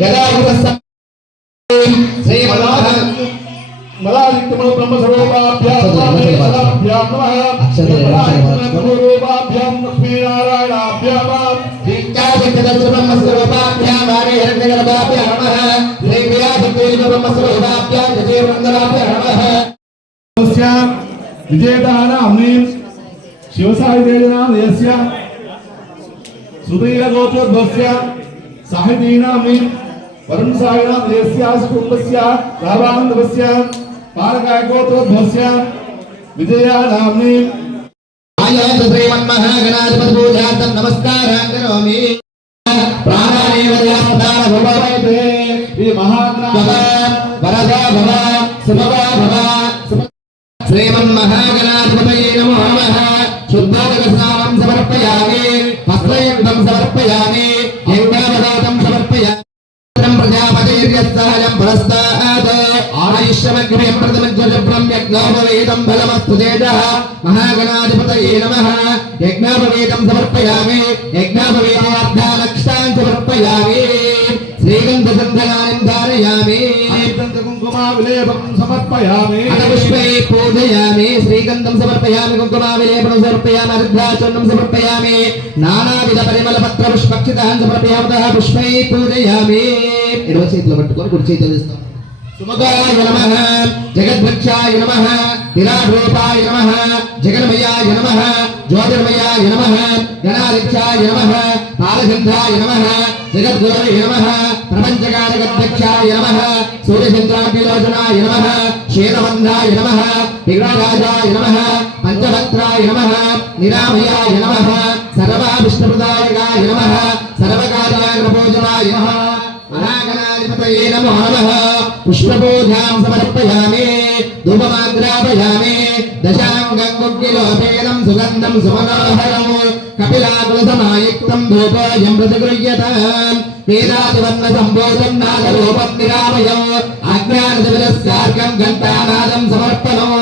गदायुधस्य श्री मलादित्य ब्रह्म स्वरूपाभ्यां नमः स्वरूपाभ्यां लक्ष्मी नारायणाभ्यां ब्रह्म स्वरूपाभ्यां हिरण्यगर्भाभ्यां नमः श्री व्यासदेव ब्रह्म स्वरूपाभ्यां जयवृंदराभ्यां नमः विजयदानाम्नि शिवसाई देवनामस्य सुधीरगोत्रोद्भवस्य साहितीनाम्नि वरुण साईनामस्य कुटुंबस्य रावानंदस्य पारकाय गोत्रोद्भवस्य विजयानाम्नि आयत श्रीमन्महागणाधिपति पूजार्थं नमस्कारान् करोमि प्राणानि वदयामदान भवते श्री महागणाधिपति वरदा भव सुभवा भव श्रीमन्महागणाधिपतये नमो नमः शुद्धोदकस्नानं समर्पयामि वस्त्रयुक्तं समर्पयामि यज्ञावदातं समर्पयामि प्रजापतिर्यस्सहजं पुरस्तात् आयुष्यमग्निं प्रथमज्वजप्रं यज्ञोपवीतं फलमस्तु तेजः महागणाधिपतये नमः यज्ञोपवीतं समर्पयामि यज्ञोपवीतार्थालक्षान् समर्पयामि श्रीगन्धसन्धनानि धारयामि कुङ्कुमाविलेपं समर्पयामि पुष्पै पूजयामि श्रीगन्धं समर्पयामि कुङ्कुमाविलेपनं समर्पयामि अर्घ्राचरणं समर्पयामि नानाविधपरिमलपत्रपुष्पक्षितान् समर्पयामः पुष्पै पूजयामि एडవ చేతిలో పట్టుకొని కుడి చేతిలో వేస్తాం सुमगाय नमः जगद्वक्षाय नमः विराट्रूपाय नमः जगन्मयाय नमः ज्योतिर्मयाय नमः गणाध्यक्षाय नमः कालचन्द्राय नमः जगद्गुरवे नमः प्रपञ्चकालगध्यक्षाय नमः सूर्यचन्द्राग्निलोचनाय नमः क्षेत्रबन्धाय नमः विघ्नराजाय नमः पंचवक्त्राय नमः निरामयाय नमः सर्वाभिष्टप्रदायकाय नमः सर्वकार्याग्रभोजनाय नमः महागणाधिपतये नमो नमः पुष्पपूजां समर्पयामि धूपमाग्रापयामि दशाङ्गं कुक्किलोपेनं सुगन्धं सुमनोहरं कपिलाकुलसमायुक्तं धूपोऽयं प्रतिगृह्यताम् वेदादिवर्णसम्भूतं नादरूपं निरामयम् अज्ञानतिमिरस्यार्कं घण्टानादं समर्पणम्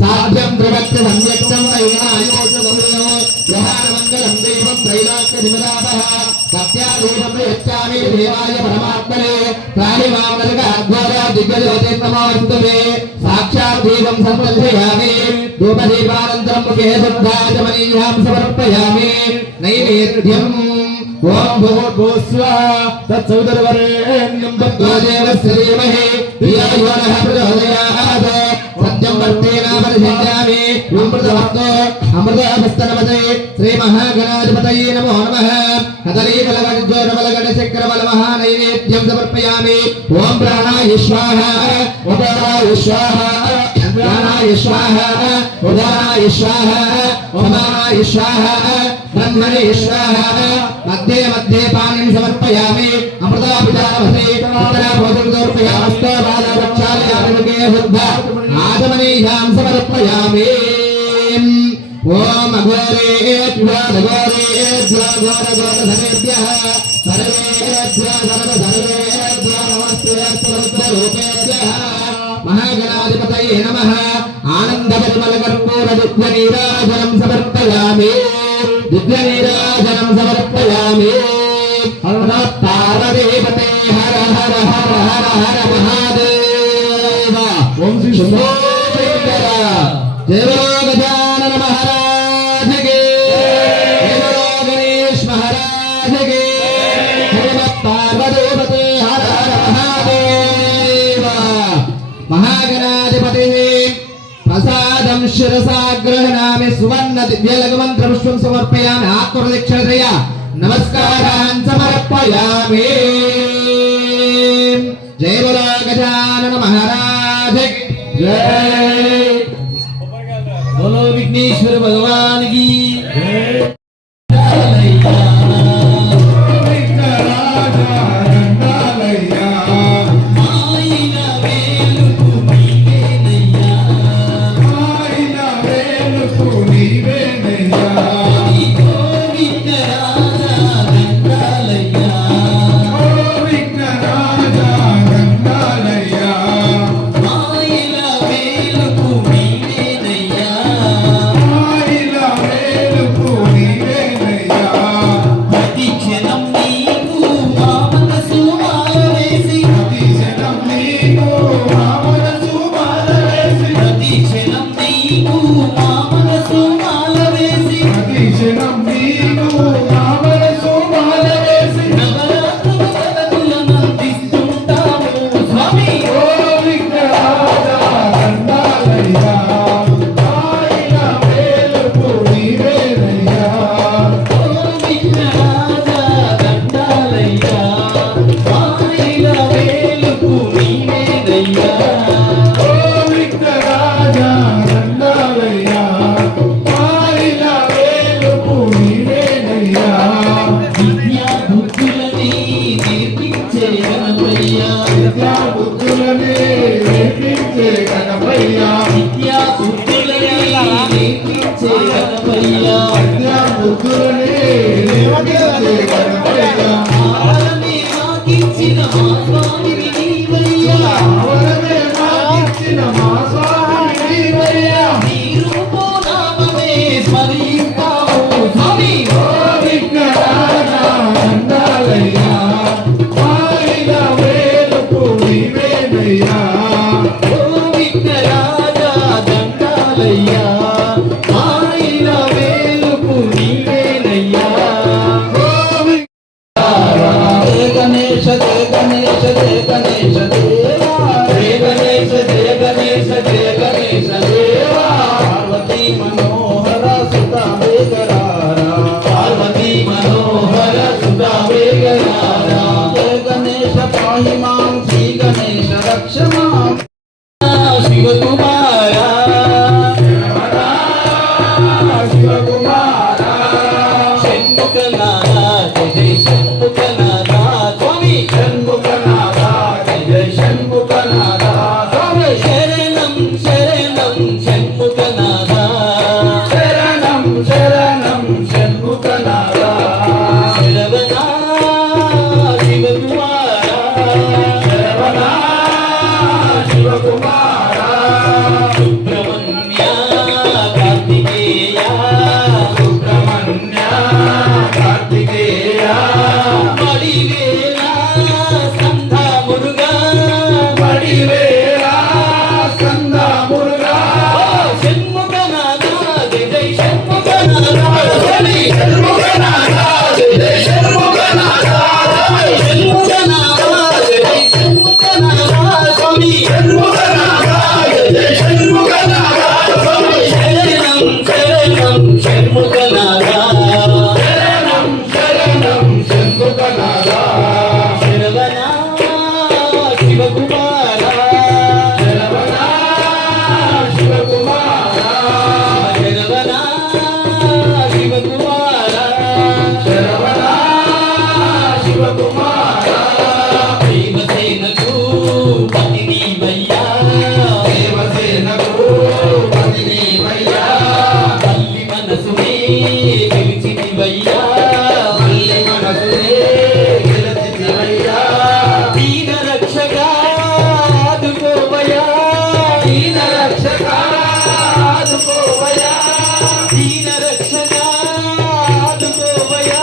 साध्यं त्रिभक्तिसंयुक्तं नैनायोषगम्यो ग्रहाणमङ्गलं देवं त्रैलोक्यनिमिरापः सत्यारूपं यच्छामि देवाय परमात्मने प्राणिमामनर्गाघोरा दिग्गजोतिर्नमोऽस्तु मे साक्षात् दीपं समर्पयामि धूपदीपानन्तरं मुखे शुद्धाचमनीयां समर्पयामि नैवेद्यम् ओम भूर्भुवस्सुवः तत्सवितुर्वरेण्यं भर्गो देवस्य धीमहि धियो यो नः प्रचोदयात् सत्यं वर्तेनापरिषिञ्चामि अमृतभक्तो अमृतहस्तनमते श्रीमहागणाधिपतये नमो नमः कदलीफलगणज्योतिर्फलगणचक्रफलमहानैवेद्यं समर्पयामि ओम प्राणाय स्वाहा उदानाय स्वाहा प्राणाय स्वाहा उदानाय स्वाहा ओमानाय स्वाहा ब्रह्मणे स्वाहा मध्ये मध्ये पानीं समर्पयामि अमृतापितामहे उत्तराभोजं समर्पयामि बालवक्षालयामिके शुद्ध आचमनीयां समर्पयामि ओम अघोरेभ्यः घोरघोरधनेभ्यः सर्वेभ्यः सर्वधर्मेभ्यः नमस्ते सर्वरूपेभ्यः महागणाधिपतये नमः आनन्दपरिमलकर्पूरदुग्धनीराजनं समर्पयामि दिव्यनीराजनं समर्पयामि पार्वतीपते हर हर हर हर हर महादेव ओम श्री शंभो शंकर जय गजानन महाराज के जय गणेश महाराज के जय पार्वतीपते हर हर महादेव महागणाधिपते प्रसादं शिरसा गृह्णामि सुवर्ण दिव्यलघुमन्त्रपुष्पं समर्पयामि आत्मप्रदक्षिणतया नमस्कारान् समर्पयामि जय बोलो गजानन महाराज की जय बोलो विघ्नेश्वर भगवान की जय Hallelujah. కీర్తించే గణపయ్య విద్యా బుద్ధులని నేర్పించే గణపయ్య విద్యా బుద్ధులని నేర్పించే గణపయ్య విద్యా బుద్ధులని నేర్పించే గణపయ్య ఆలమే మాకిచ్చిన మా స్వామివి నీవయ్యా వరమే మాకిచ్చిన మా స్వామి నీవయ్య నీ రూపనామమే స్మరింతాము స్వామి ఓ విఘ్నరాజా దండాలయ్యా మాయిల వేలుపు నీవేనయ్యా ఓ విఘ్నరాజా దండాలయ్యా మాయిల వేలుపు నీవేనయ్యా ఓ జయ గణేశ జయ గణేశ జయ గణేశ దేవా జయ గణేశ జయ గణేశ జయ గణేశ దేవా పార్వతీ మనోహర సుత వేగరారా పార్వతీ మనోహర సుత వేగరారా జయ గణేశ పాహి మాం శ్రీ గణేశ రక్ష మాం శివకుమారా శివకుమార షణ్ముఖనాథ జయ షణ్ముఖనాథ స్వామి షణ్ముఖనాథ జయ షణ్ముఖనాథ స్వామి శరణం శరణం షణ్ముఖనాథ శరణం శరణం షణ్ముఖనాథ శరవణ శివకుమార శరవణ శివకుమార సుబ్రహ్మణ్య కార్తికేయ సుబ్రహ్మణ్య కార్తికేయ మడివేల స్కంధ మురుగా మడివేల స్కంద మురుగా షణ్ముఖనాథ జయ షణ్ముఖనాథ స్వామి షణ్ముఖనాథ జయ షణ్ముఖనాథ షణ్ముఖనాథ జయ షణ్ముఖనాథ స్వామి షణ్ముఖనాథ జయ షణ్ముఖనాథ స్వామి శరణం శరణం షణ్ముఖనాథ శరణం శరణం షణ్ముఖనాథ శరవణ శివకుమార శరవణ శివకుమార శరవణ శివకుమార శరవణ శివకుమార భీమసేనకు పతి నీవయ్యా దేవసేనకు పతి నీవయ్యా తల్లి మనసునే గెలిచితివయ్యా మల్లి మనసునే గెలిచితివయ్యా దీన రక్షగా ఆదుకోవయ్యా దీన రక్షక ఆదుకోవయ్యా దీన రక్షగా ఆదుకోవయ్యా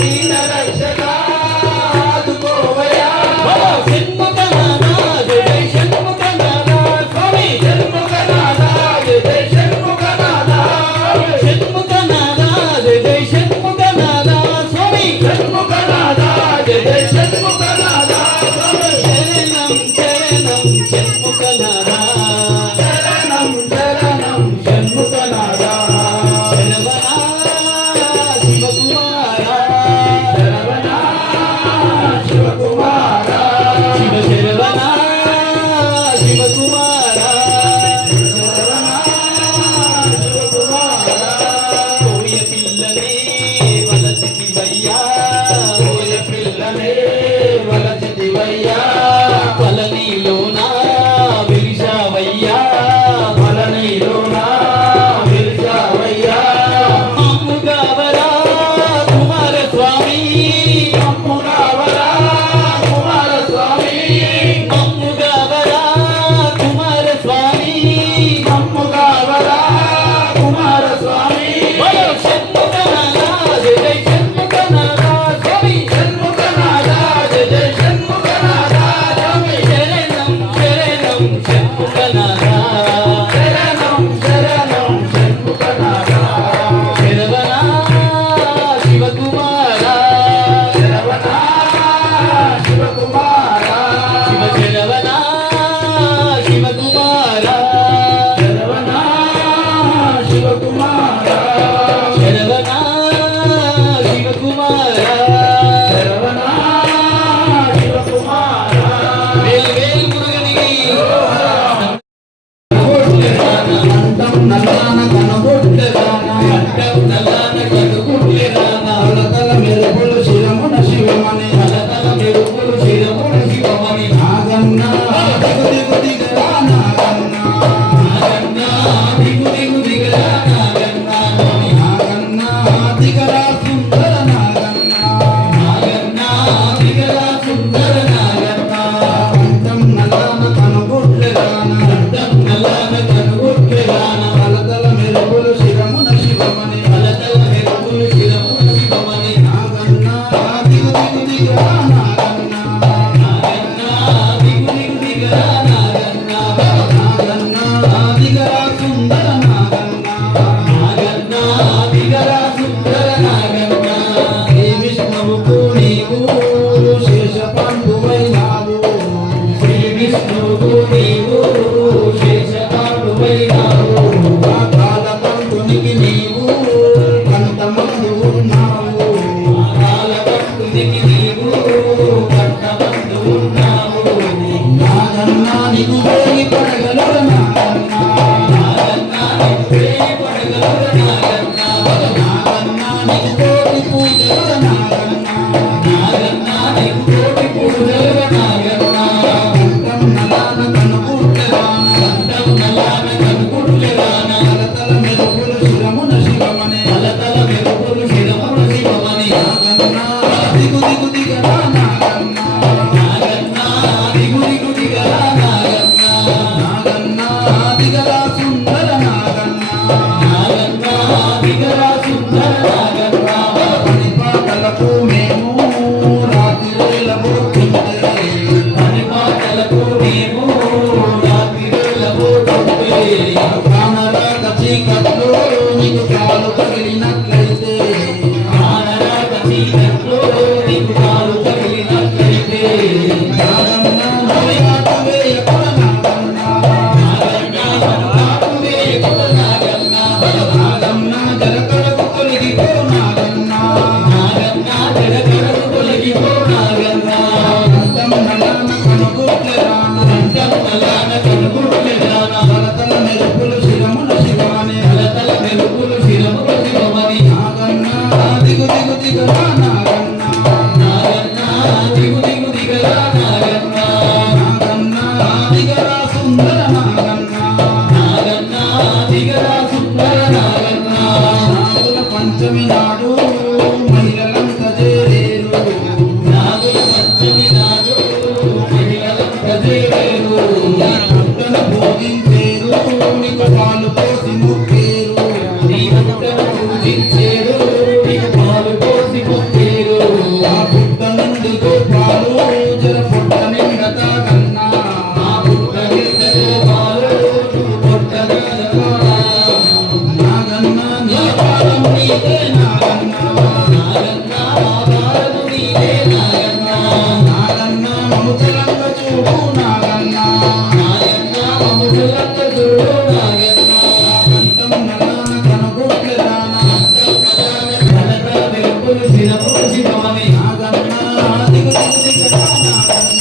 దీన రక్షక ఆదుకోవయ్యా షణ్ముఖనాథ జయ షణ్ముఖనాథ స్వామి షణ్ముఖనాథ జయ షణ్ముఖనాథ షణ్ముఖనాథ జయ షణ్ముఖనాథ స్వామి షణ్ముఖనాథ జయ షణ్ముఖనాథ శరణం శరణం షణ్ముఖనాథ శరణం శరణం షణ్ముఖనాథ శరవణ శివకుమార శరవణ శివకుమార శివ శరవణ శివకుమార కోయ పిల్లనే వలసివయ్యా కోయ పిల్లనే పూజలు నాగన్న కంఠం నలాన కనుగుట్లెరాన కంఠం నలాన కనుగుట్లెరాన తలతల మెరుపులు శిరమున శివమనే తలతల మెరుపులు శిరమున శివమని నాగన్న దిగు దిగు దిగరా నాగన్న నాగన్న దిగు దిగు దిగరా నాగన్న నాగన్న దిగరా సుందర నాగన్న నాగన్న దిగరా సుందర నాగన్న పనిపాటలకు మేము రాత్రి వేళ పోతుంటే పని పాటలకు మేము రాత్రి వేళ పోతుంటే ప్రాణరాగ చీకట్లో నీకు కాలు పగిలినట్లయితే ఆనరాగ చీకట్లో నీకు కాలు తగిలినట్లయితే నాగన్న నోయాట వేయకుర నాగన్న నాగన్న నాటు వేయకుర నాగన్న నాగన్న జలకడకు తొలగిపో నాగన్న నాగన్న జడగడకు తొలగిపో నాగన్న కంఠం నలాన కనుగుట్లెరాన కంఠం నలాన కనుగుట్లెరాన తలతల మెరుపులు శిరమున శివమనే తలతల మెరుపులు శిరమున శివమని నాగన్న దిగు దిగు దిగరా నాగన్న నాగన్న దిగు దిగు దిగరా నాగన్న నాగన్న దిగరా సుందర నాగన్న నాగన్న దిగరా సుందర నాగన్న నాగుల పంచమి నాడు మహిళలంత చేరేరు నాగుల పంచమి నాడు మహిళలంతా చేరేరు. పుట్టను భోగించేరు నీకు పాలు పోసి ముక్కేరు నీ పుట్టను పూజించేరు, నీకు పాలు పోసి మొక్కేరు. ఆ పుట్ట నుండి గోపాలు జర పుట్ట నిండ తాగన్నా ఆ పుట్ట నిండలో పాలు నువ్వు పొట్టగలగాలా. నాగన్న నీ పాదం నీదే నాగన్న నాగన్న ఆధారము నీవే నాగన్న. నాగన్న మముతలంగ చూడు నాగన్న నాగన్న మమ్ములంత చూడు నాగన్న. కంఠం నలాన కనుగుట్లెరాన తలతల మెరుపులు శిరములు శివమని నాగన్న దిగు దిగు దిగరా నాగన్న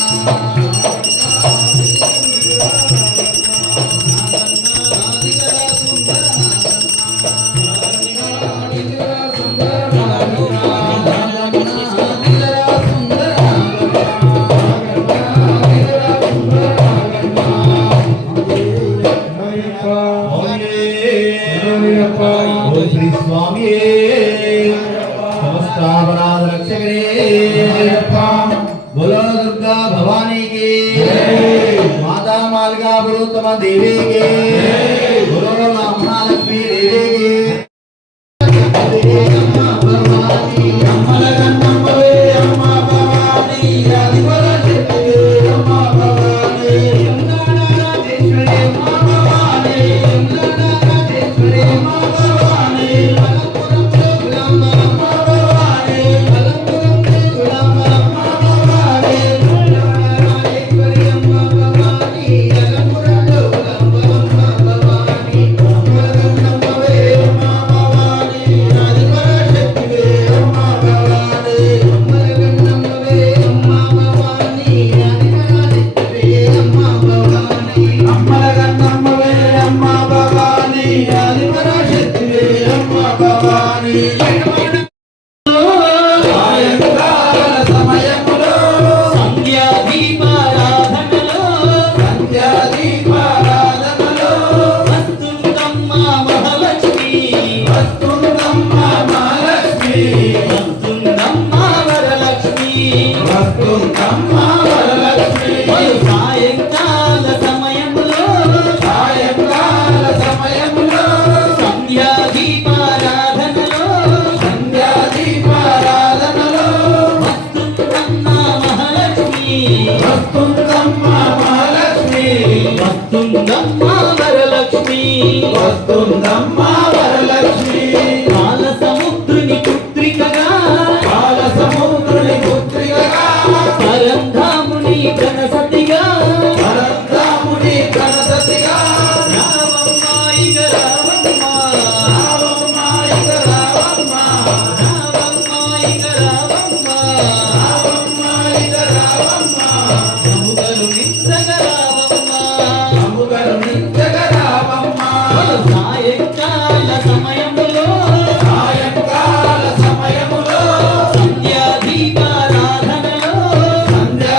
శ్రీ స్వామి సమస్తాపరాధ రక్షకరే బోలో దుర్గా భవానీకి మాతా మాలికా పురుత్తమ దేవికి బోలో మహాలక్ష్మి దేవికి అమ్మల కన్నమ్మవే అమ్మ భవాని ఆదివర శక్తివే అమ్మ భవాని ఎందానాదేశ్వరి అమ్మ భవాని ఎందానాదేశ్వరి అమ్మ భవాని అలంపురంలో గులామ అమ్మ భవాని అలంపురంలో గులామ అమ్మ భవాని ఎందానాదేశ్వరి అమ్మ భవాని అలంపురంలో గులామ అమ్మ భవాని అమ్మల కన్నమ్మవే అమ్మ భవాని ఆదివర శక్తివే అమ్మ భవాని అమ్మల కన్నమ్మవే అమ్మ భవాని ఆదివర శక్తివే అమ్మ భవాని అమ్మల కన్నమ్మవే అమ్మ భవాని ఆదివర శక్తివే అమ్మ భవాని సాయంకాల సమయములో సంధ్యా దీపారాధనలో సంధ్యా దీపారాధనలో వస్తుందమ్మ మహాలక్ష్మి, వస్తుందమ్మ మహాలక్ష్మి వస్తుందమ్మ వరలక్ష్మి. వస్తుందమ్మ వరలక్ష్మి సాయంకాల సమయములో సాయంకాల సమయములో సంధ్యా దీపారాధనలో సంధ్యా దీపారాధనలో వస్తుందమ్మ మహాలక్ష్మి, వస్తుందమ్మ మహాలక్ష్మి వస్తుందమ్మ వరలక్ష్మి. వస్తుందమ్మ వరలక్ష్మి కాల సముద్రుని పుత్రికగా పాల సముద్రుని పుత్రికగా పరంధాముని కనసతిగా పరంధాముని కనసతిగా రావమ్మ ఇక రావమ్మ, రావమ్మ ఇక రావమ్మ రావమ్మ ఇక రావమ్మ. రావమ్మ ఇక రావమ్మ సముదలు నిచ్చగ రావమ్మ. అమ్ముగరు నిత్యగ రావమ్మ సాయంకాల సమయములో సాయంకాల సమయములో సంధ్యా దీపారాధనలో సంధ్యా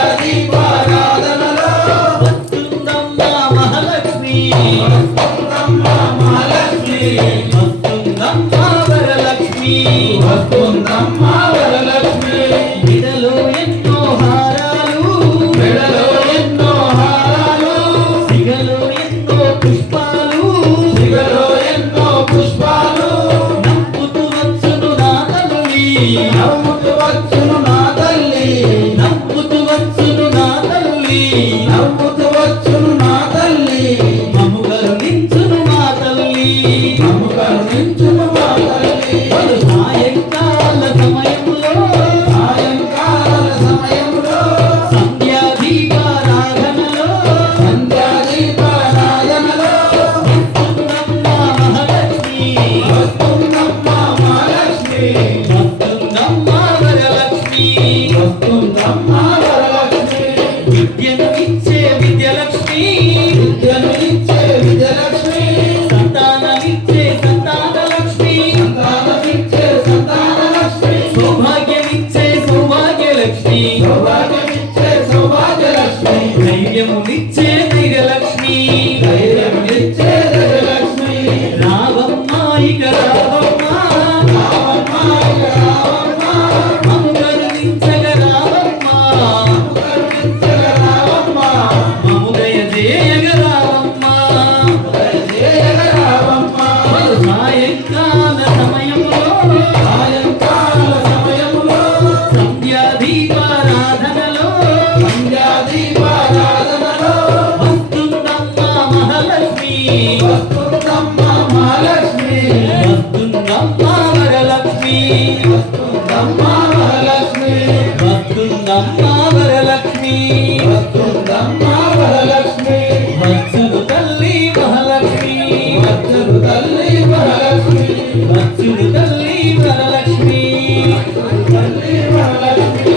సౌభాగ్యమిచ్చే సౌభాగ్యలక్ష్మి ధైర్యమునిచ్చే ధైర్యలక్ష్మి ధైర్యమిచ్చే ధైర్యలక్ష్మి రావమ్మ ఇక రావమ్మ రావమ్మ ఇక రావమ్మ మము కరుణించగ రావమ్మ కరుణించగ రావమ్మ మము దయచేయగ రావమ్మ దయచేయగ రావమ్మ సాయంకాల సమయంలో సాయంకాల సమయములో సంధ్యాదీపారాధనలో సంధ్యాదీపారాధనలో వస్తుందమ్మ మహాలక్ష్మి వస్తుందమ్మ మహాలక్ష్మి వస్తుందమ్మ వరలక్ష్మి వస్తుందమ్మ వరలక్ష్మి వస్తుందమ్మ వరలక్ష్మి వస్తుందమ్మ వరలక్ష్మి వచ్చుడు తల్లి మహాలక్ష్మి వచ్చుడు తల్లి వరలక్ష్మి వచ్చుడు తల్లి వరలక్ష్మి తల్లి వరలక్ష్మి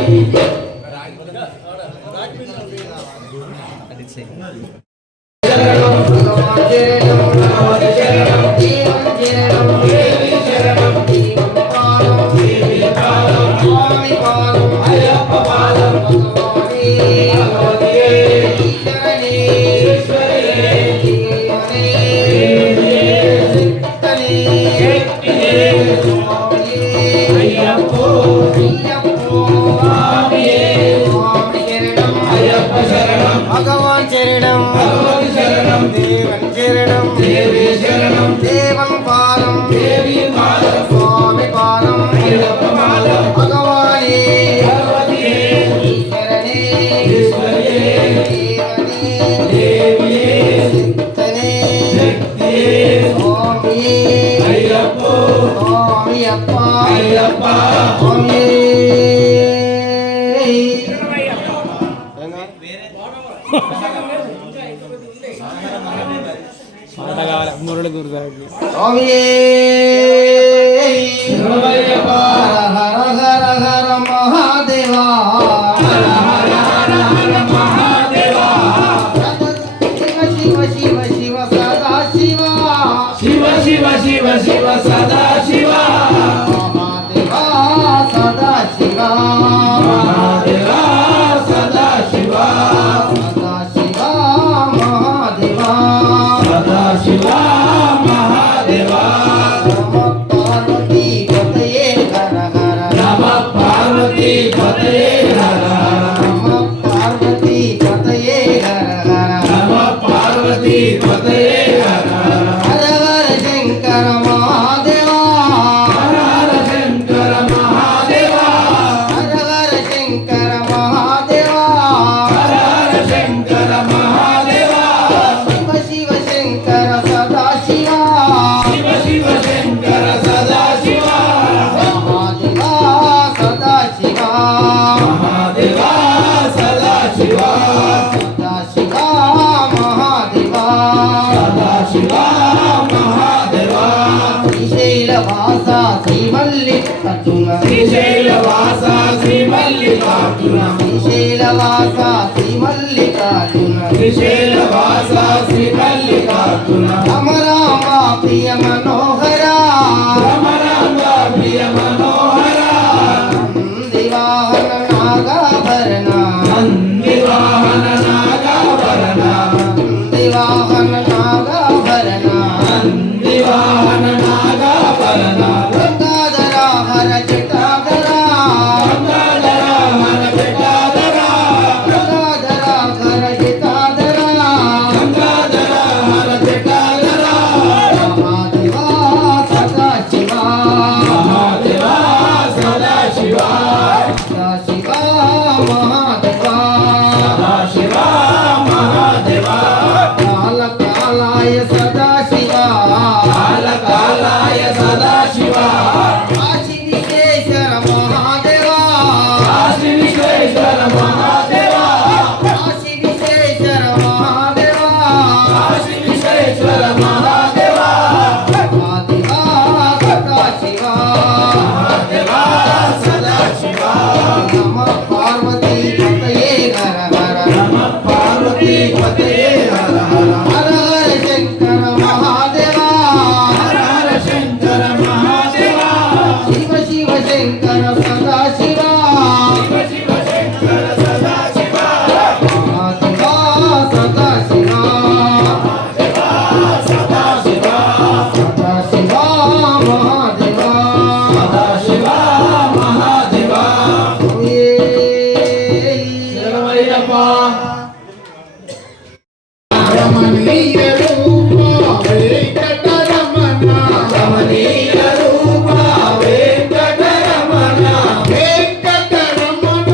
అయ్యప్ప పాదం అయ్యప్ప శరణం భగవాన్ చరణం భగవతి శరణం దేవన్ చరణం దేవి శరణం దేవన్ పాదం దేవి పాదం స్వామి పాదం అయ్యప్ప పాదం భగవానే భగవతి ఈశ్వరనే ఈశ్వరియే దేవనే దేవియే చిత్తనే శక్తియే స్వామియే అయ్యప్ప స్వామి అప్ప అయ్యప్ప స్వామియే స్వామియే శరణమయ్యప్ప హర హర హర మహాదేవా మహాదేవా శివ శివ శివ సదా శివ శివ శివ శివ శివ సదా శివ మహాదేవా సదా శివ మహాదేవా సదా శివ సదా శివ మహాదేవా సదా శివ మహాదేవా నమ పార్వతీ పతయే హర హర నమ పార్వతీ పతయే హర నమ పార్వతీ పతయే హర హర నమ పార్వతీ పతయే హర హర హర శంకర మహాదేవా హర హర శంకర మహాదేవా హర హర శంకర మహాదేవా హర హర శంకర మహాదేవా శివ శివ శంకర సదా శివ శివ శివ శంకర సదా శివ మహాదేవా సదా శివ మహాదేవా సదా శివ సదా శివ మహాదేవా సదా శివ మహాదేవా శ్రీశైలవాస శ్రీమల్లికార్జున శ్రీశైలవాస శ్రీ మల్లికార్జున శ్రీశైలవాస శ్రీమల్లికార్జున శ్రీశైలవాస శ్రీ మల్లికార్జున రామ రామ ప్రియ మనోహర రమ రామ ప్రియ మనోహర దివాహన నాగాభరణ నందివాహన నాగాభరణ దివాహన నాగాభరణ నందివాహన నాగాభరణ గంగాధర హర జటాధర గంగాధర హర జటాధర గంగాధర హర జటాధర గంగాధర హర జటాధర మహాదేవా అయ్యప్ప రమణీయ రూప వెంకటరమణ రమణీయ రూప వెంకటరమణ వెంకటరమణ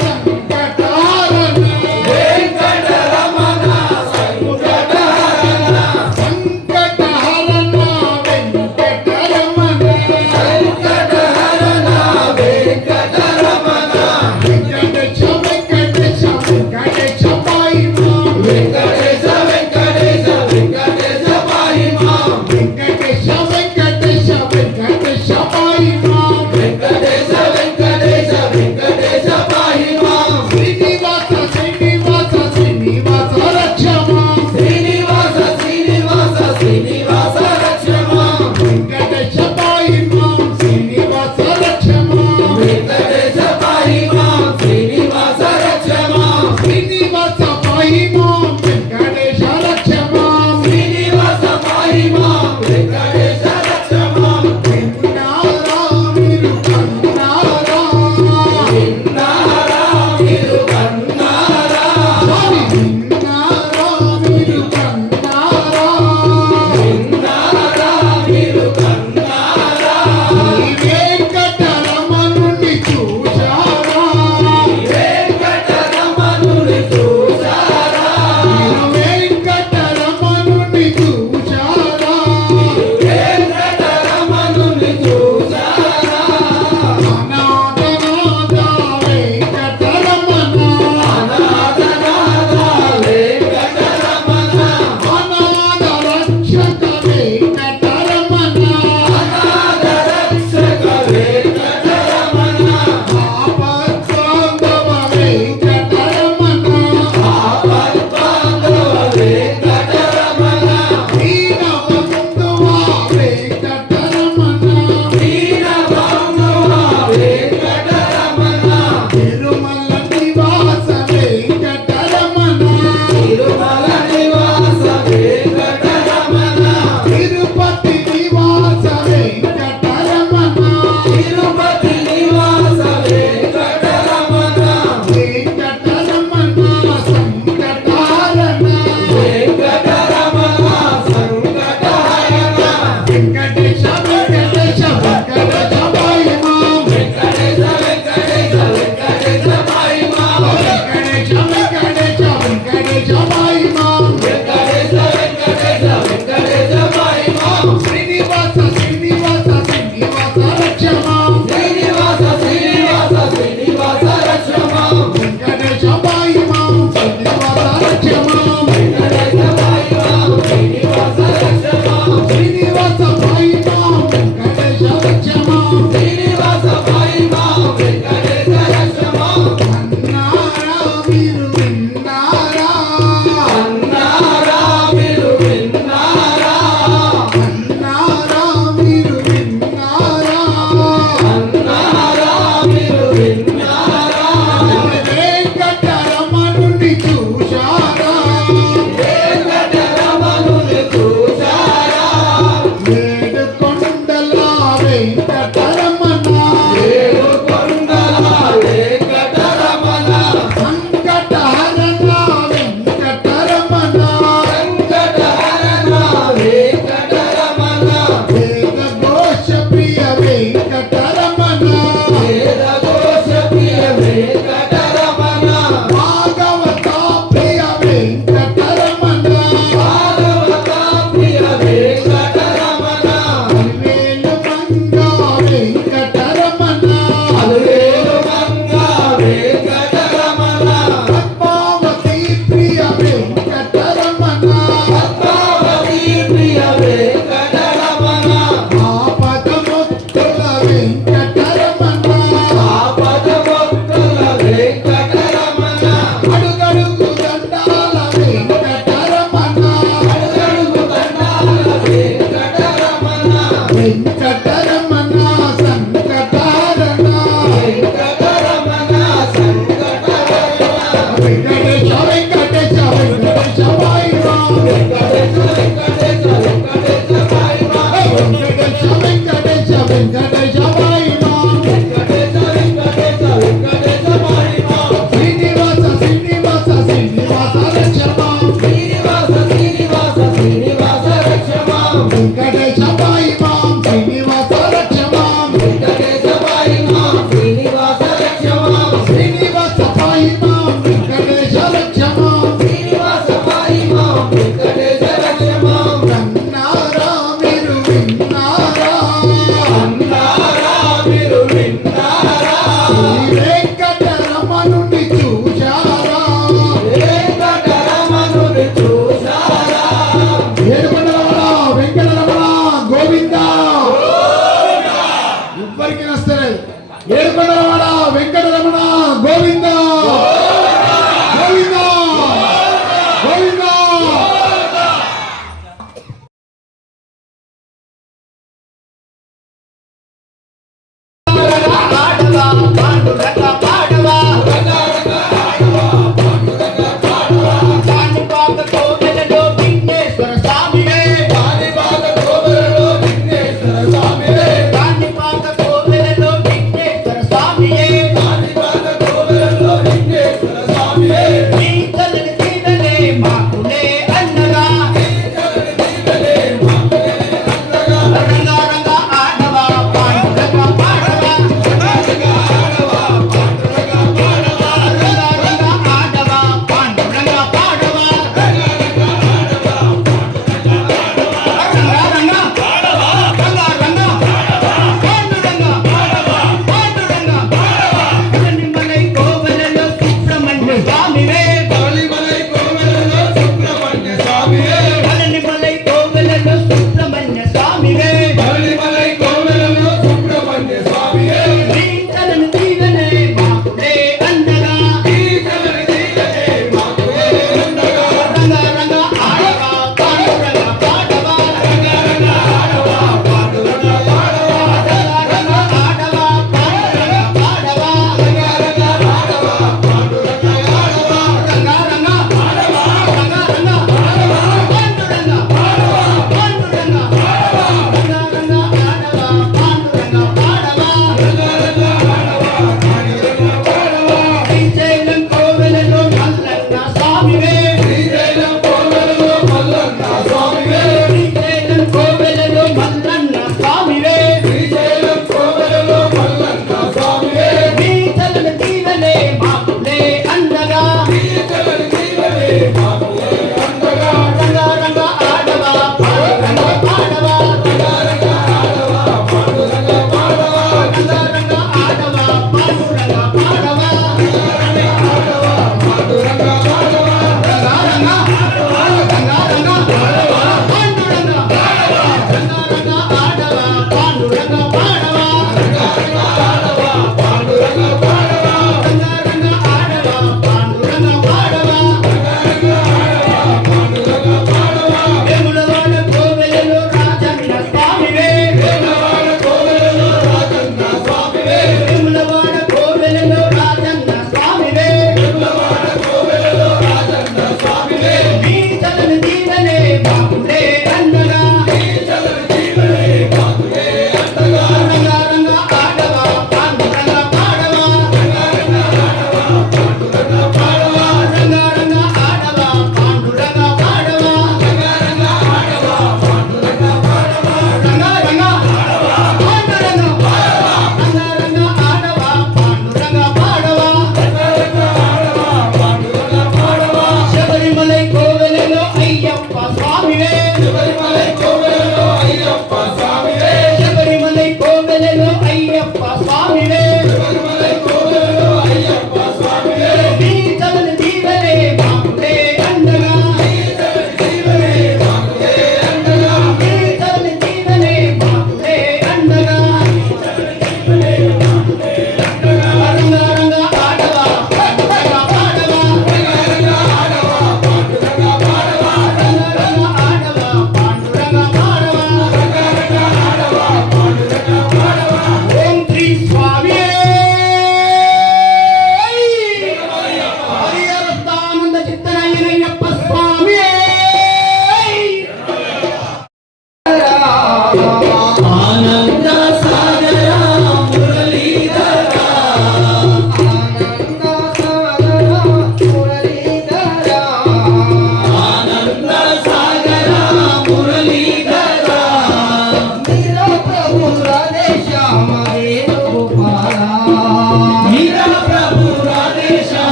సంకటారణ వెంకటరమణ సంకటహరణ సంకటహరణ వెంకటరమణ సంకటహరణ వెంకటరమణ వెంకటేశ వెంకటేశ వెంకటేశ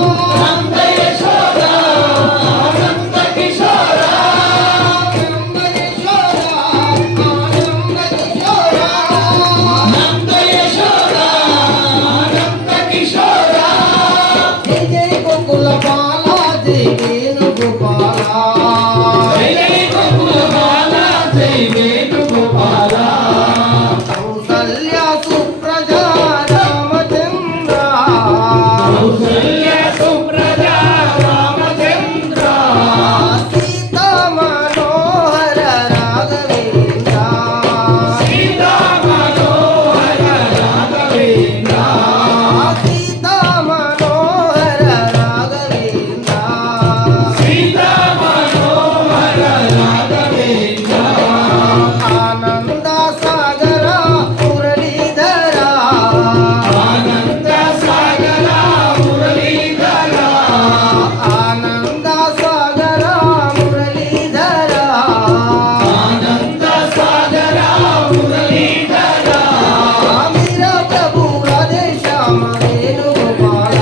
నంద యశోద నంద కిశోర నంద యశోద నంద కిశోర జయ జయ గోకుల బాల జయ వేణుగోపాల జయ జయ గోకుల బాల జయ వేణుగోపాల కౌసల్య సుప్రజా రామచంద్ర కౌసల్య సుప్రజా రామచంద్ర సీతా మనోహర రాఘవేంద్ర సీతా మనోహర రాఘవేంద్ర సీతా మనోహర రాఘవేంద్ర సీతా మనోహర రాఘవేంద్ర ఆనంద సాగర మురళీధర ఆనంద సాగర మురళీధర ఆనంద సాగర మురళీధర ఆనంద సాగర మురళీధర మీరా ప్రభు రాధే శ్యామ వేణుగోపాల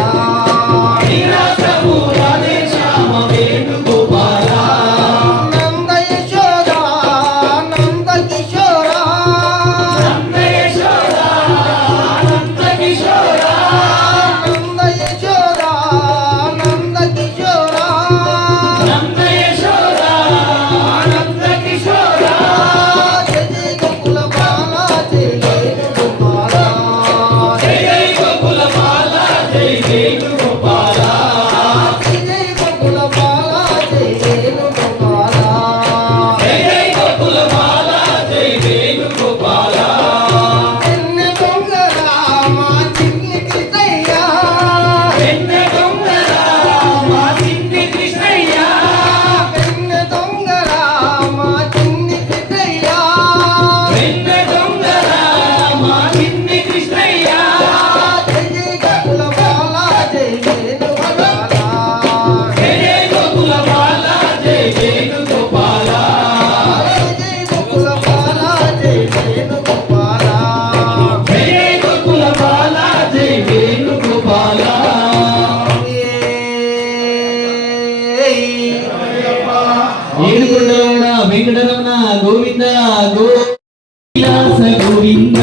వీర ప్రభు రాధే శ్యామ వేణుగోపాల నంద యశోద నంద కిశోర నంద యశోద నంద కిశోర నంద యశోద నంద కిశోర నంద యశోద నంద కిశోర జయ జయ గోకుల బాల జయ వేణుగోపాల జయ జయ గోకుల బాల జయ వేణుగోపాల జయ జయ గోకుల బాల జయ వేణుగోపాల జయ జయ గోకుల బాల జయ వేణుగోపాల ఎన్న దొంగర మా చిన్ని కృష్ణయ్య వెన్న దొంగల మా చిన్ని కృష్ణయ్య ఎన్న దొంగర మా చిన్ని కృష్ణయ్య వెన్న దొంగల మా చిన్ని కృష్ణయ్య జయ జయ గోకుల బాల జయ వేణుగోపాల జయ జయ గోకుల బాల జయ వేణుగోపాల జయ జయ గోకుల బాల జయ వేణుగోపాల జయ జయ గోకుల బాల జయ వేణుగోపాల ఏడుకొండలవాడ వెంకటరమణ గోవింద గోవిలాస గోవింద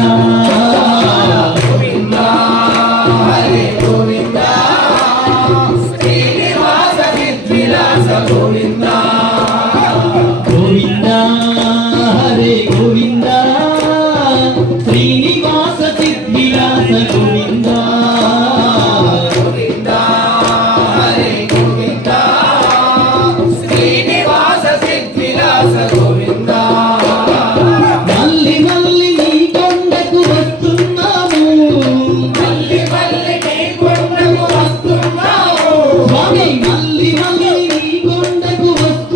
గోవింద హరే గోవింద శ్రీనివాస విద్విలాస గోవింద గోవింద హరే గోవింద శ్రీనివాస సిద్ధిలాస గోవింద గోవింద హరే గోవింద శ్రీనివాస సిద్ధిలాస గోవింద మల్లి మల్లి నీ కొండకు వస్తున్నాము మల్లి మల్లి నీ కొండకు వస్తున్నాము స్వామి మల్లి మల్లి నీ కొండకు వస్తున్నాము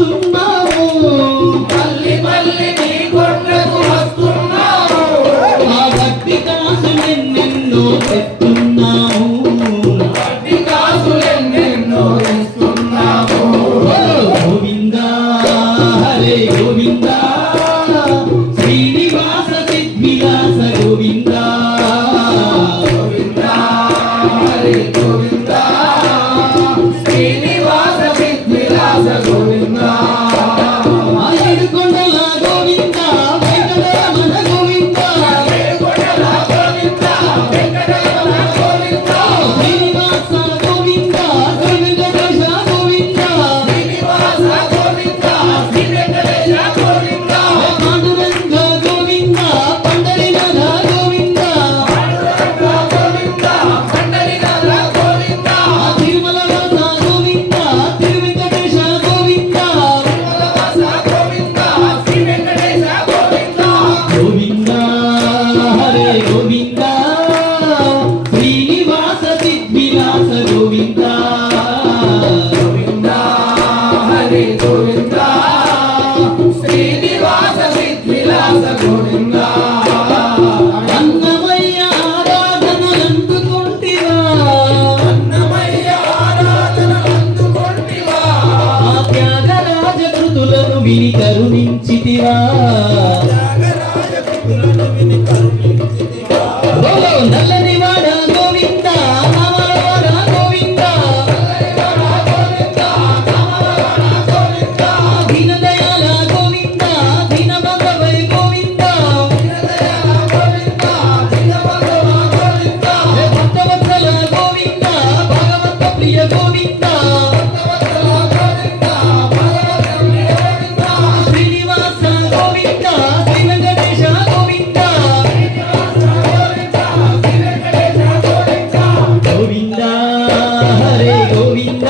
గోవింద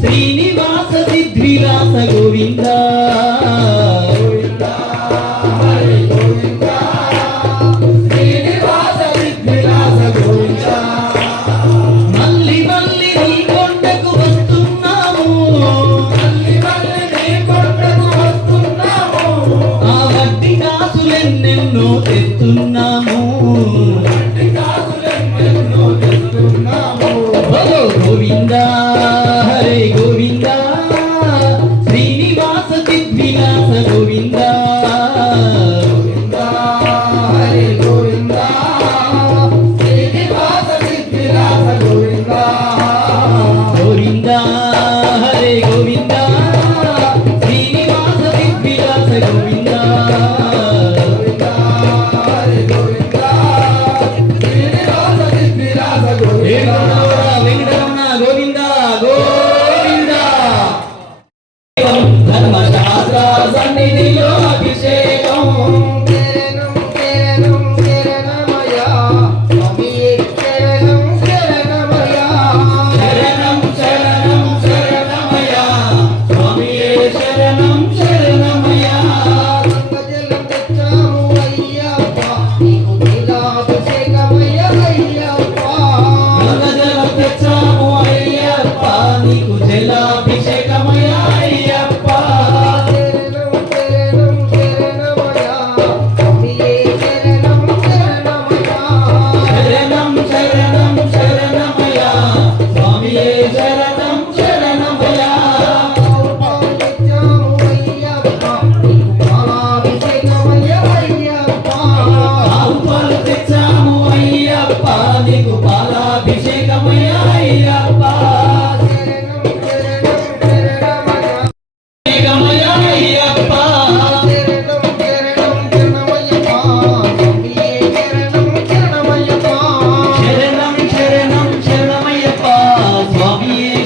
శ్రీనివాస సిద్ధివిలాస గోవింద హరి గోవింద శ్రీనివాస విలాస గోవింద మళ్ళీ మళ్ళీ నీ కొండకు వస్తున్నాము మళ్ళీ మళ్ళీ నీ కొండకు వస్తున్నాము ఆ వడ్డీ కాసులెన్నెన్నో తెస్తున్నాము గట్టి కాసులెన్నెన్నో తెస్తున్నాము ఓ గోవింద హరే గోవింద శ్రీనివాస సిద్ధివిలాస గోవింద గోవింద హరి గోవింద శ్రీనివాస విలాస గోవింద గోవింద హరే గోవింద శ్రీనివాస సిద్ధివిలాస గోవింద గోవింద హరి గోవింద శ్రీనివాస విలాస గోవింద వెంకటరమణ గోవింద గోవింద ధర్మశాస్త్ర సన్నిధిలో అభిషేకం శరణం శరణం శరణమయ్యా స్వామియే శరణం శరణమయ్యా శరణం శరణం శరణమయ్యా స్వామియే శరణం శరణమయ్యా గంగజలం తెచ్చాము అయ్యప్ప నీకు నీలాభిషేకమయ్య అయ్యప్ప గంగజలం తెచ్చాము అయ్యప్ప నీకు జలాభిషేకమయ్యా అయ్యప్ప శరణం శరణం శరణమయ్యా స్వామియే శరణం శరణమయ్యా శరణం శరణం శరణమయ్యా స్వామియే శరణం శరణమయ్యా తెచ్చాము అయ్యప్ప నీకు పాలాభిషేకమయ్య అయ్యప్ప ఆవుపాలు తెచ్చాము అయ్యప్ప నీకు పాలాభిషేకమయ్యా అయ్యప్ప శరణం శరణం శరణమయ్యా అభిషేకమయ్యా అయ్యప్ప శరణం శరణం శరణమయ్యప్ప స్వామియే శరణం శరణమయ్యప్ప శరణం శరణం శరణమయ్యప్ప స్వామియే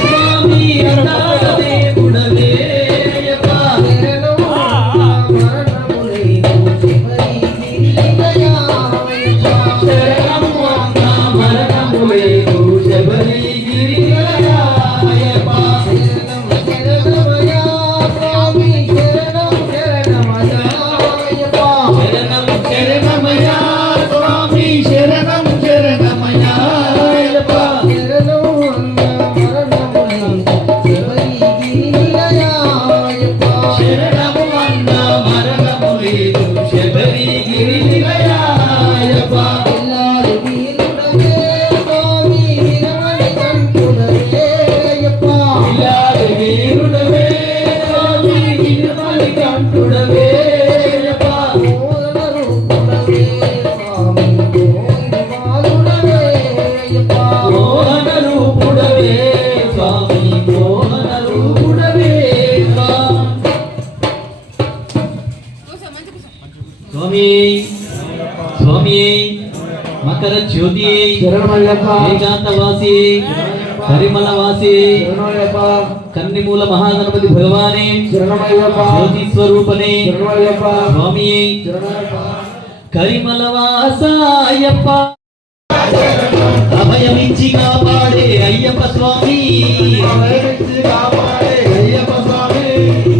స్వామి అందాల దేవుడవే అయ్యప్ప శరణము అన్న మరణము లేదు శబరిగిరి అయ్యప్ప శరణం శరణమయ్యా స్వామి శరణం శరణమయ్యా అయ్యప్ప శరణము అన్న మరణము లేదు శబరిగిరి అయ్యప్ప ఇలాగ వీరుడవే స్వామి వినుమలి కంఠుడవే అయ్యప్ప మోహన రూపుడవే స్వామి మోహన రూపుడవే స్వామి స్వామి మకర జ్యోతి ఏకాంతవాసి పరిమళవాసి కన్నిమూల మహాగణపతి భగవానే జ్యోతి స్వరూపనే స్వామి కరిమలవాసాయప్ప అభయమించి కాపాడే అయ్యప్ప స్వామి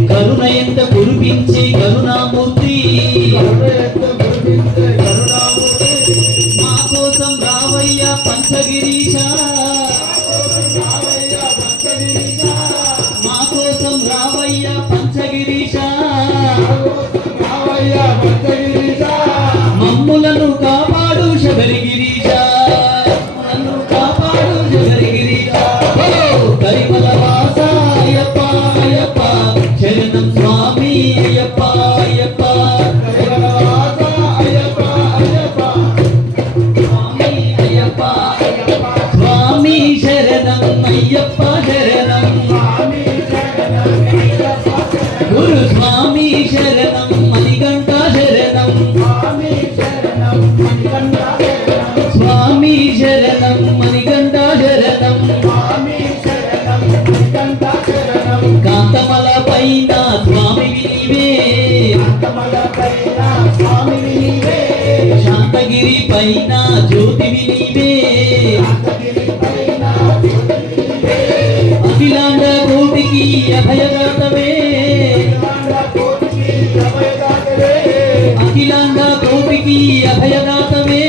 కరుణ ఎంత కురిపించి కరుణామూర్తి మా కోసం రావయ్య పంచగిరీశ మా కోసం రావయ్య పంచగిరీశ మమ్ములను కాపాడు శబరిగిరీశ మమ్ములను కాపాడు శబరిగిరీశ కరిమల వాస అయ్యప్ప అయ్యప్ప శరణం స్వామి అయ్యప్ప అయ్యప్ప స్వామి అయ్యప్ప స్వామి శరణం అయ్యప్ప శరణం గురు స్వామి శరణం మణికంఠ శరణం స్వామి శరణం మణికంఠ శరణం కాంతమల పైన స్వామి నీవే శాంతగిరి పైన జ్యోతివి నీవే అఖిలాండ కోటికి అభయదాతవే అఖిలాండ కోటికి అభయదాతవే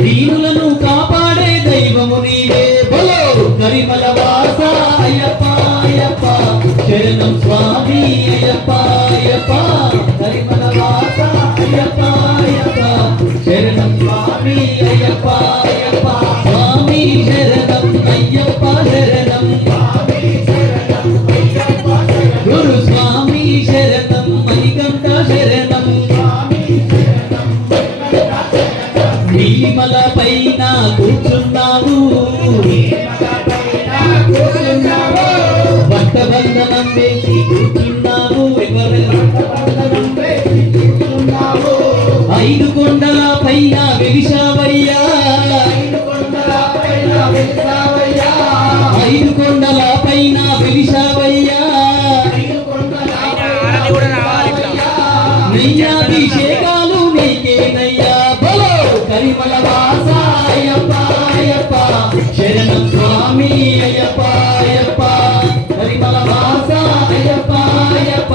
దీనులను కాపాడే దైవము నీవే బలో కరిమల వాస అయ్యప్ప అయ్యప్ప శరణం స్వామి అయ్యప్ప అయ్యప్ప కరిమల వాస అయ్యప్ప అయ్యప్ప శరణం స్వామి అయ్యప్ప అయ్యప్ప స్వామి శరణం అయ్యప్ప శరణం గురు స్వామి శరణం మణికంఠ శరణం నీలిమల పైన కూర్చున్నావు భక్తబంధనం వేసి కూర్చున్నావు ఐదు కొండల పైన వెలిశావయ్యా ఐదు కొండల పైన వెలిశావయ్యా నెయ్యాభిషేకాలు నీకేనయ్యా బలో కరిమల వాస అయ్యప్ప అయ్యప్ప శరణం స్వామి అయ్యప్ప అయ్యప్ప కరిమల వాస అయ్యప్ప అయ్యప్ప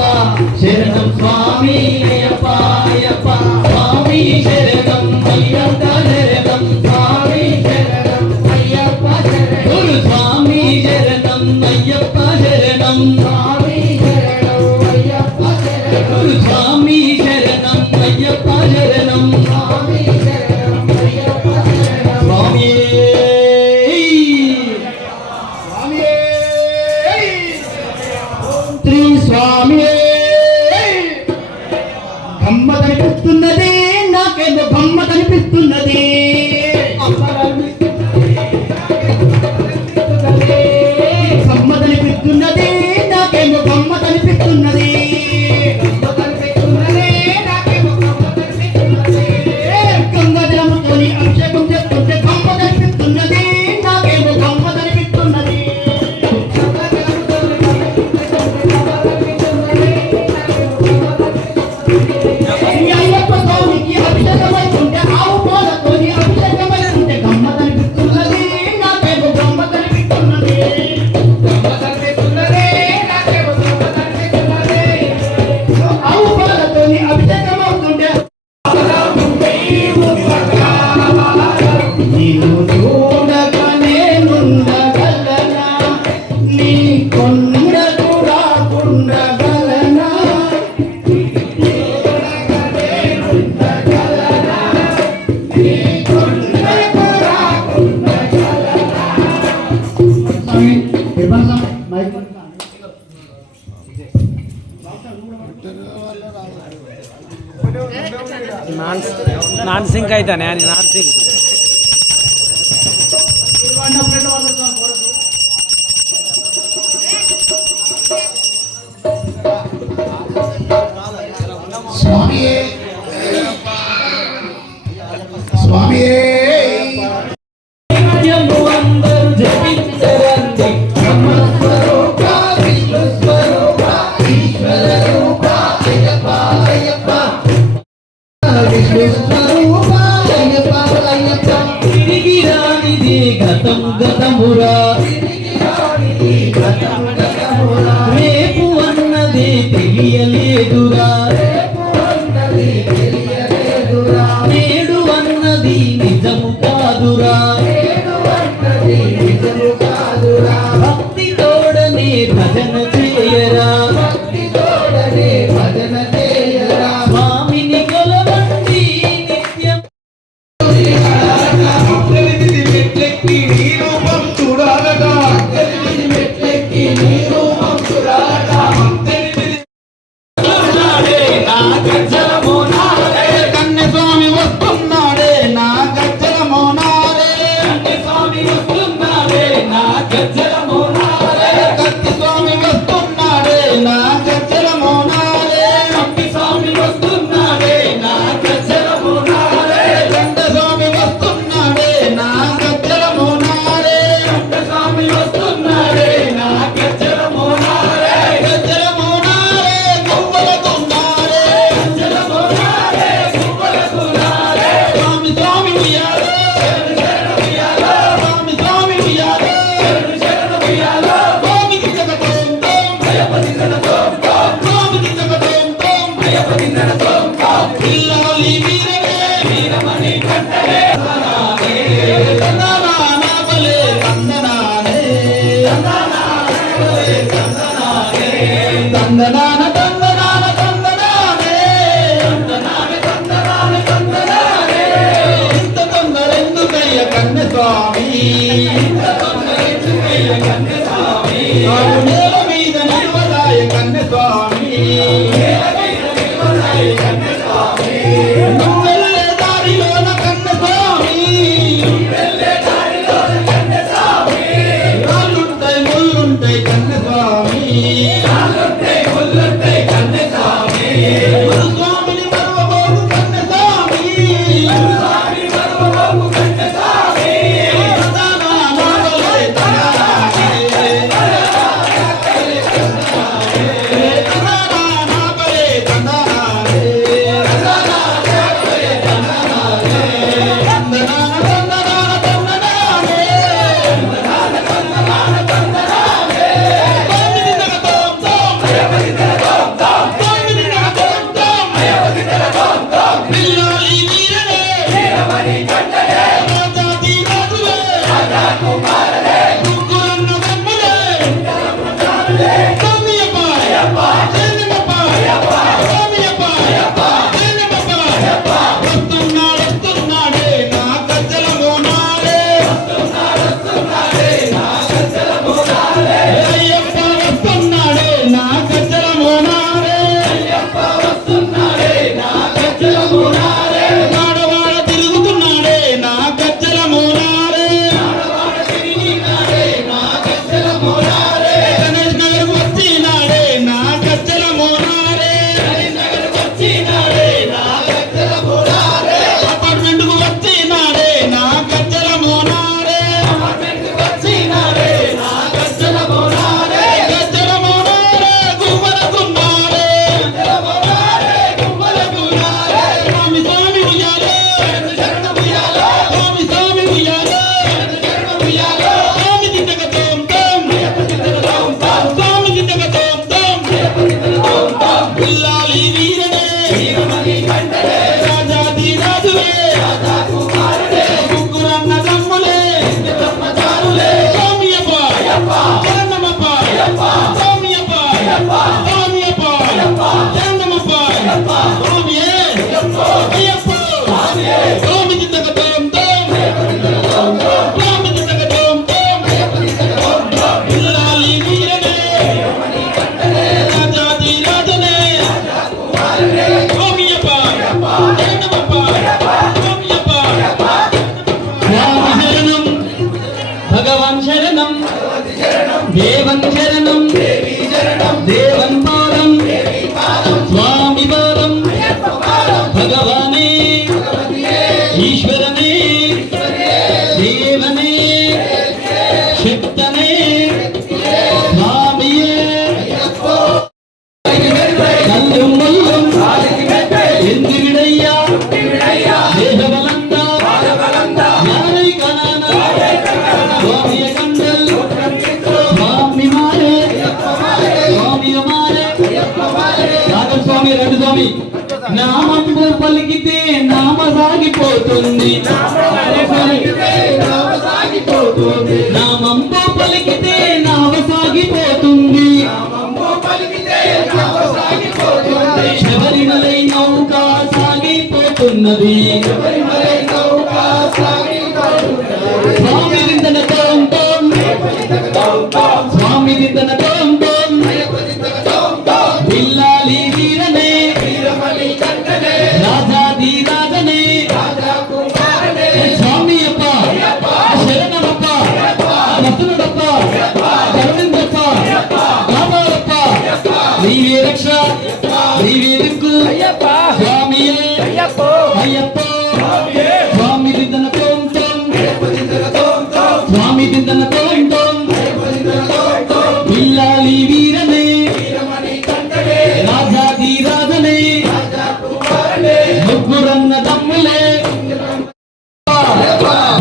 శరణం స్వామి అయ్యప్ప అయ్యప్ప స్వామి శరణం అయ్యప్ప శరణం స్వామి శరణం అయ్యప్ప శరణం గురు స్వామి శరణం అయ్యప్ప శరణం స్వామి శరణం అయ్యప్ప శరణం గురు స్వామి శరణం అయ్యప్ప శరణం స్వామి శరణం అయ్యప్ప శరణం స్వామి శ్రీ స్వామి ಆಯ್ತಾನೆ ನೀನು ಆರ್ಸಿ స్వామియే స్వామియే నిత్యము అందరూ జపించరండి బ్రహ్మస్వరూప విష్ణుస్వరూప ఈశ్వర రూప అయ్యప్ప అయ్యప్ప విష్ణుస్వరూప అయ్యప్ప అయ్యప్ప తిరిగి రానిది గతం గతమురా రేపు అన్నది తెలియలేదురా నేడు అన్నది నిజము కాదురా భక్తి తోడనే భజన చేయరా భజన చేయరా స్వామిని కొలవండి నిత్యం మెట్లెక్కి నీ రూపం చూడాలట మెట్లెక్కి నీ రూపం చూడాలట కన్నె స్వామి వస్తున్నాడే నా గజ్జల మోనాలే స్వామి వస్తున్నాడే నా గజ్జల మోనాలే కత్తి స్వామి వస్తున్నాడే నా గజ్జల మోనాలే కప్పి స్వామి వస్తున్నాడే నా గజ్జల మోనాలే గండ స్వామి వస్తున్నాడే నా గజ్జల మోనాలే స్వామి వస్తున్నాడే నా గజ్జల మోనాలే గజ్జల మోనాలే గువ్వలకున్నాడే గజ్జల మోనాలే సుబ్బలకులాలే స్వామి స్వామి ఉయ్యాలో స్వామి స్వామి ఉయ్యాలో శరణు ఉయ్యాలో స్వామికి జగతోం తోం భయపతి తనతోం స్వామికి జగతోం తోం భయపతి తనతోం పిల్లాలి వీరవే వీరమణి కంటలే తందనానాపలే తందనానే తందనాన తందనాన తందనానే ఇంత తొందరెందుకయ్య కన్నె స్వామి ఆరు నేల మీద నిలవదాయ కన్నె స్వామి నువ్వెళ్ళే దారిలోన కన్నె స్వామి రాళ్ళుంటాయి ముళ్ళుంటాయి కన్నె స్వామి స్వామిని మరవబోకు కన్నె స్వామి తందనానాపలే తందనానే దేవనే శక్తనే స్వామియే కల్లు ముల్లం ఎందువిడయ్యా దేహబలందా యారై కనాన స్వామియ కండల్ స్వామి మారే స్వామియ మారే రాగం స్వామి రెండు స్వామి నామంబు పలికితే నామ సాగిపోతుంది నామంబు పలికితే నామ సాగిపోతుంది శబరిమలై నౌక సాగిపోతున్నది స్వామి దిందన తోం తోం స్వామి దిందన తోం తోం బిల్లాలి వీరనే రాజాది రాజనే స్వామి అప్ప శరణమప్ప రత్నుడప్ప కరుణిందప్ప కాపాడప్ప నీవే రక్ష నీవే దిక్కు స్వామియే అయ్యప్ప స్వామి దిద్దన తోం తోం స్వామి దిద్దన తోం తోం బిల్లాలి వీరనే రాజాది రాజనే ముగ్గురన్న తమ్ములే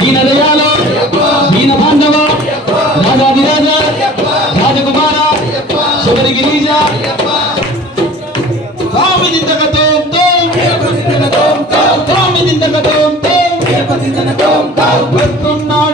దీన దయాలో దీన బాంధవ రాజాది రాజా రాజకుమార శబరి గిరీజ స్వామి దిద్దక తోం తోం స్వామి దిద్దక తోం తోం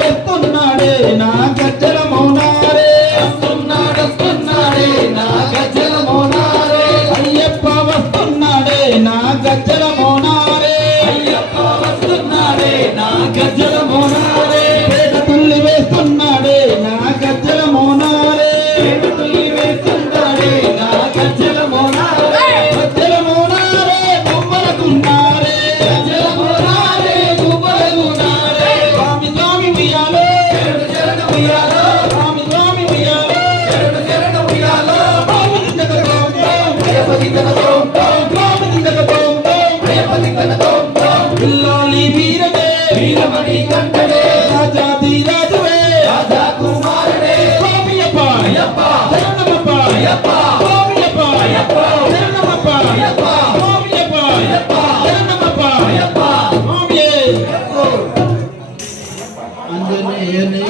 వస్తున్నాడే నా గజ్జల మౌనారే వస్తున్నాడే నా గజ్జల మౌనారే అయ్యప్ప వస్తున్నాడే నా గజ్జల మౌనారే అయ్యప్ప వస్తున్నాడే నా గజ్జల మౌనారే పేట తుల్లి వేస్తున్నాడే నా గజ్జల మౌనారే పేట తుల్లి వేస్తున్నాడే నా గజ్జల మౌనారే గజ్జల మౌనారే బొమ్మలకున్నారే గజ్జల మౌనారే బొమ్మలకున్నారే స్వామి స్వామి ఉయ్యాలో ఉయ్యాలో స్వామి స్వామి ఉయ్యాలో ఉయ్యాలో స్వామి దిద్దక తోం తోం స్వామి దిద్దక తోం తోం పిల్లాలి వీరనే వీరమణి కంఠడే రాజాది రాజువే రాజా కుమారుడే స్వామి అప్ప అయ్యప్ప శరణమప్ప అయ్యప్ప స్వామి అప్ప అయ్యప్ప శరణమప్ప అయ్యప్ప స్వామి అప్ప అయ్యప్ప శరణమప్ప అయ్యప్ప స్వామియే అంజనేయనే